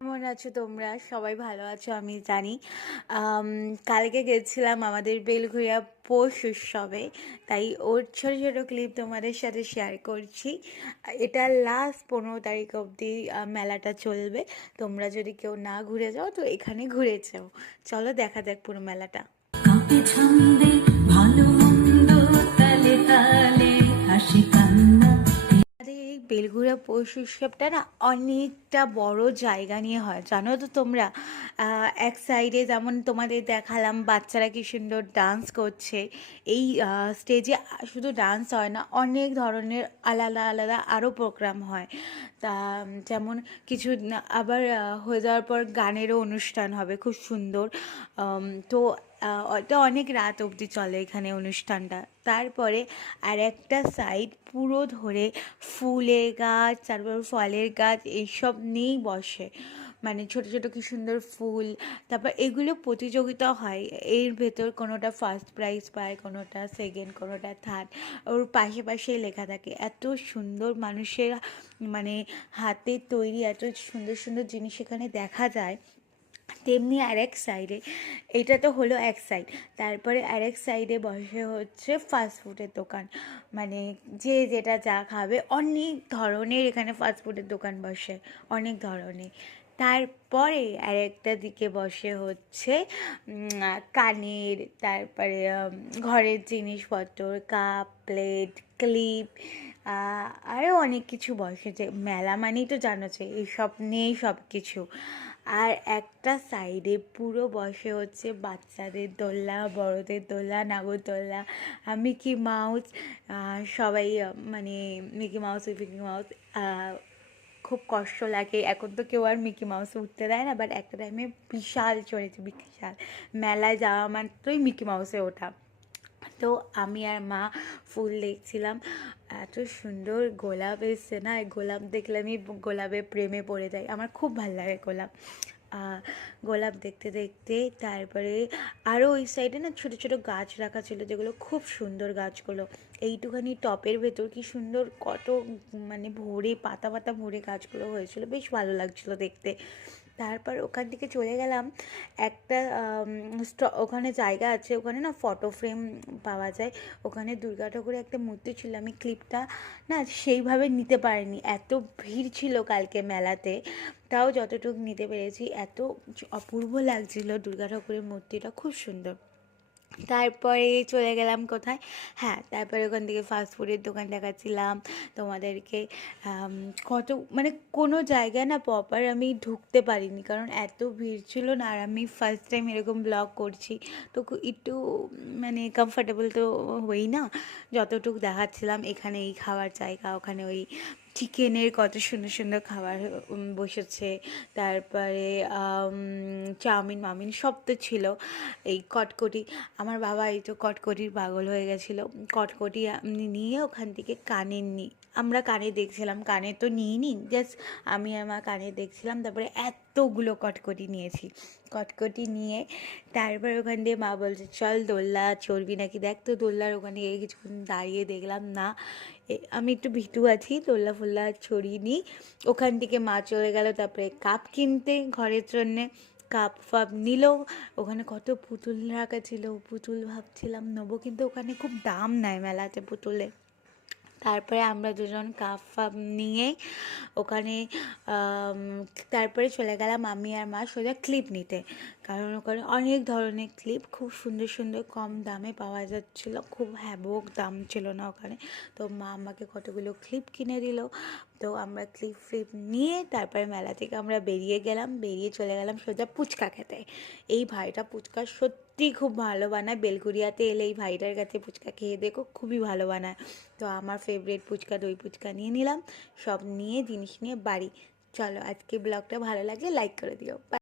কেমন আছো তোমরা? সবাই ভালো আছো আমি জানি। আম, কালকে গেছিলাম আমাদের বেলঘরিয়া পৌষ উৎসবে, তাই ওর ছোট ছোট ক্লিপ তোমাদের সাথে শেয়ার করছি। এটা লাস্ট 15 তারিখ অবধি মেলাটা চলবে। তোমরা যদি কেউ না ঘুরে যাও তো এখানে ঘুরে যাও। চলো দেখা যাক পুরো মেলাটা। কাঁপে ছন্দে ভালো মন্দ তালে তালে হাসি কান্না। আমাদের এই বেলঘুরিয়া পৌষ উৎসবটা না অনেকটা বড় জায়গা নিয়ে হয়, জানো তো তোমরা। এক সাইডে যেমন তোমাদের দেখালাম বাচ্চারা কি সুন্দর ডান্স করছে। এই স্টেজে শুধু ডান্স হয় না, অনেক ধরনের আলাদা আলাদা আরও প্রোগ্রাম হয়। তা যেমন কিছু আবার হয়ে যাওয়ার পর গানেরও অনুষ্ঠান হবে খুব সুন্দর। তো ওটা অনেক রাত অবধি চলে এখানে অনুষ্ঠানটা। তারপরে আর একটা সাইড পুরো ধরে ফুলের গাছ, তারপর ফলের গাছ এইসব নিয়েই বসে। মানে ছোট ছোট কি সুন্দর ফুল। তারপর এগুলো প্রতিযোগিতা হয়, এর ভেতর কোনোটা ফার্স্ট প্রাইজ পায়, কোনোটা সেকেন্ড, কোনোটা থার্ড। ওর পাশে পাশেই লেখা থাকে। এত সুন্দর মানুষের মানে হাতের তৈরি এত সুন্দর সুন্দর জিনিস এখানে দেখা যায়। তেমনি আরেক সাইডে, এটা তো হলো এক সাইড, তারপরে আরেক সাইডে বসে হচ্ছে ফাস্টফুডের দোকান। মানে যে যেটা যা খাবে, অনেক ধরনের এখানে ফাস্টফুডের দোকান বসে, অনেক ধরনের। তারপরে আরেকটা দিকে বসে হচ্ছে কানের, তারপরে ঘরের জিনিসপত্র, কাপ প্লেট ক্লিপ, আরও অনেক কিছু বসে। যে মেলা মানেই তো জানো যে এইসব নিয়েই সব কিছু। আর একটা সাইডে পুরো বসে হচ্ছে বাচ্চাদের দোলনা, বড়দের দোলনা, নাগরদোলনা, মিকি মাউস। সবাই মানে মিকি মাউস মিকি মাউস খুব কষ্ট লাগে, এখন তো কেউ আর মিকি মাউসে উঠতে দেয় না, বাট একটা টাইমে বিশাল চড়েছে, বিশাল। মেলায় যাওয়া মাত্রই মিকি মাউসে ওঠা। তো আমি আর মা ফুল দেখছিলাম। এত সুন্দর গোলাপ এসছে না, এই গোলাপ দেখলে আমি গোলাপের প্রেমে পড়ে যাই, আমার খুব ভালো লাগে গোলাপ। গোলাপ দেখতে দেখতে তারপরে আরও ওই সাইডে না ছোটো ছোটো গাছ রাখা ছিল, যেগুলো খুব সুন্দর গাছগুলো। এইটুখানি টপের ভেতর কি সুন্দর কত মানে ভরে পাতা পাতা ভরে গাছগুলো হয়েছিল, বেশ ভালো লাগছিল দেখতে। তারপর ওখান থেকে চলে গেলাম একটা ওখানে জায়গা আছে, ওখানে না ফটো ফ্রেম পাওয়া যায়। ওখানে দুর্গা ঠাকুরের একটা মূর্তি ছিল, আমি ক্লিপটা না সেইভাবে নিতে পারিনি, এত ভিড় ছিল কালকে মেলাতে। তাও যতটুকু নিতে পেরেছি, এত অপূর্ব লাগছিল দুর্গা ঠাকুরের মূর্তিটা, খুব সুন্দর। তারপরে চলে গেলাম কোথায়, হ্যাঁ তারপরে ওখান থেকে ফাস্টফুডের দোকান দেখাচ্ছিলাম তোমাদেরকে। কত মানে কোনো জায়গায় না প্রপার আমি ঢুকতে পারিনি, কারণ এত ভিড় ছিল না, আর আমি ফার্স্ট টাইম এরকম ব্লগ করছি। তো একটু মানে কমফর্টেবল তো হই না। যতটুকু দেখাচ্ছিলাম এখানে এই খাওয়ার জায়গা, ওখানে ওই চিকেনের কত সুন্দর সুন্দর খাবার বসেছে। তারপরে চাউমিন মাউমিন সব তো ছিল। এই কটকটি, আমার বাবা এই তো কটকটির পাগল হয়ে গেছিলো। কটকটি নিয়ে ওখান থেকে কানের আমরা কানে দেখছিলাম, কানে তো নিইনি, জাস্ট আমি আমার কানে দেখছিলাম। তারপরে এতগুলো কটকটি নিয়েছি। কটকটি নিয়ে তারপর ওখান দিয়ে মা বলছে চল দোলনা চড়বি নাকি দেখ। তো দোলনার ওখানে গিয়ে কিছুক্ষণ দাঁড়িয়ে দেখলাম না, আমি একটু ভীতু আছি, দোলনা ফোল্লা ছড়িয়ে। ওখান থেকে মা চলে গেল তারপরে কাপ কিনতে ঘরের জন্যে। কাপ ফাপ নিল। ওখানে কত পুতুল রাখা ছিল, পুতুল ভাবছিলাম নেবো, কিন্তু ওখানে খুব দাম নেয় মেলাতে পুতুলের। তারপরে আমরা দুজন কাপ ফাপ নিয়ে ওখানে তারপরে চলে গেলাম আমি আর মা সোজা ক্লিপ নিতে, কারণ ওখানে অনেক ধরনের ক্লিপ খুব সুন্দর সুন্দর কম দামে পাওয়া যাচ্ছিলো, খুব হ্যাবক দাম ছিল না ওখানে। তো মা আমাকে কতগুলো ক্লিপ কিনে দিল। তো আমরা ক্লিপ ফ্লিপ নিয়ে তারপরে মেলা থেকে আমরা বেরিয়ে গেলাম, বেরিয়ে চলে গেলাম সোজা ফুচকা খেতে। এই ভাইটা ফুচকা সত্যি খুব ভালো বানায়, বেলঘরিয়াতে এলে এই ভাইটার কাছে ফুচকা খেয়ে দেখো, খুবই ভালো বানায়। তো আমার ফেভারিট ফুচকা দই ফুচকা নিয়ে নিলাম, সব নিয়ে জিনিস নিয়ে বাড়ি। চলো আজকে ব্লগটা ভালো লাগলে লাইক করে দিও।